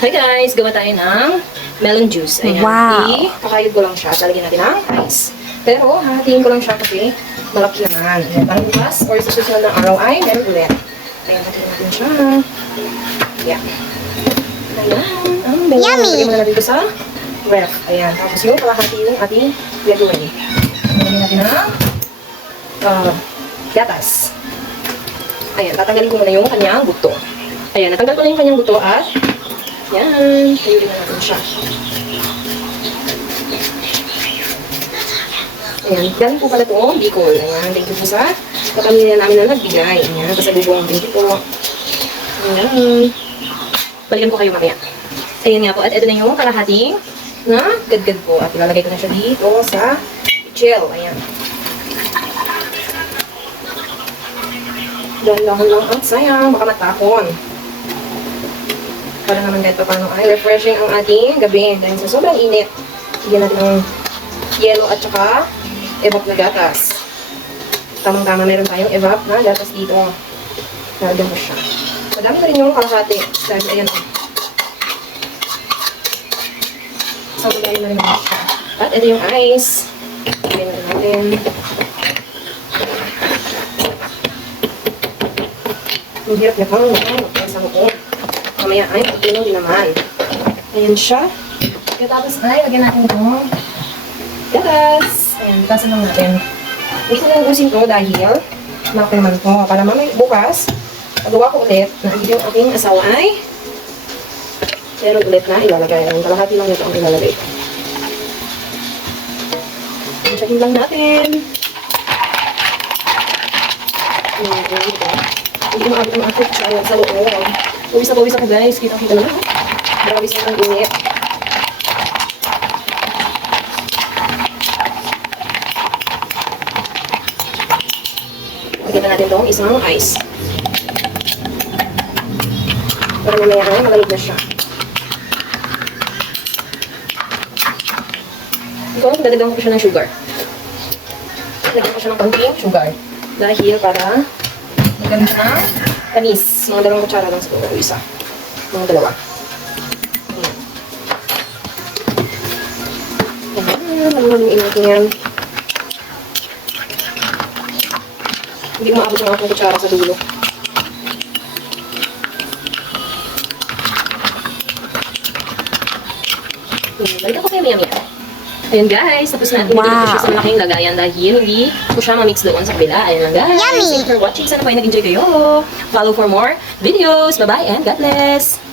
Hi guys! Gawa tayo ng melon juice. Ayan. Wow! Kakayod ko lang siya. Talagyan natin ng ice. Pero, hahatiin ko lang siya kasi malaki naman. Ayan. Parang bukas or sa susunod ng araw ay meron ulit. Ayan, hatiin natin siya. Ayan. Ayan. Ang melon. Yummy! Lagyan muna natin ito sa ref. Ayan. Tapos yung kalahati yung ating gagawin. Lagyan natin ng gatas. Ayan. Tatanggalin ko muna yung kanyang buto. Ayan. Natanggal ko na yung kanyang buto at yan. Kayulin na natin siya. Ayan. Galing po pala ito, Bicol. Ayan. Thank you po sa kapamilya namin na nagbigay. Ayan. Pasalubong. Thank you po. Ayan. Balikan ko kayo mamaya. Ayan nga po. At ito na yung kalahating na gadgad po. At ilalagay ko na siya dito sa gel. Ayan. Dahan-dahan lang ang sayang. Baka matapon. Para naman kahit pa paano ay refreshing ang ating gabi. Dahil sa sobrang init, bigyan natin ng yelo at saka evap na gatas. Tamang-tama meron tayong evap na gatas dito. Nalagyan mo siya. Madami na rin yung kalahati. Dahil ayan o. So, madami na rin naman siya. At ito yung ice. Bigyan natin. Ang hirap na pang sa loob. Mamaya ay pagtunaw din naman. Ayan siya. Tapos ay lagyan natin itong gatas. Ayan, gatas lang natin. Gusto ko ubusin ko dahil malaki naman ito. Para mamaya bukas, pagawa ko ulit na hindi yung aking asawa ay meron ulit na ilalagay. Ayan, kalahati lang ito ang ilalagay. Ayan, checkin lang natin. Ayan, ito. Hindi maabot ang ating sa loob. Pawis na pawis ako guys. Kita-kita naman. Grabe sa ang init. Pagkita natin itong isang ice. Para mamaya ay malamig na siya. Ito, dadagdagan ko siya ng sugar. Lagyan ko siya ng konting sugar. Dahil para maganda na tamis. Mga 2 kutsara lang siguro. Isa. Mga 2. Ayan. Ayan. Maluhalong inatin yan. Hindi ko maabot ng 2 kutsara sa dulo. Ayan. Balikan ko kayo maya-maya. Ayan guys, tapos natin Wow. Hindi ko siya sa malaking lagayan dahil hindi ko siya ma-mix doon sa kabila. Ayan lang guys. Yummy! Thanks for watching. Sana po ay nag-enjoy kayo. Follow for more videos. Bye-bye and God bless!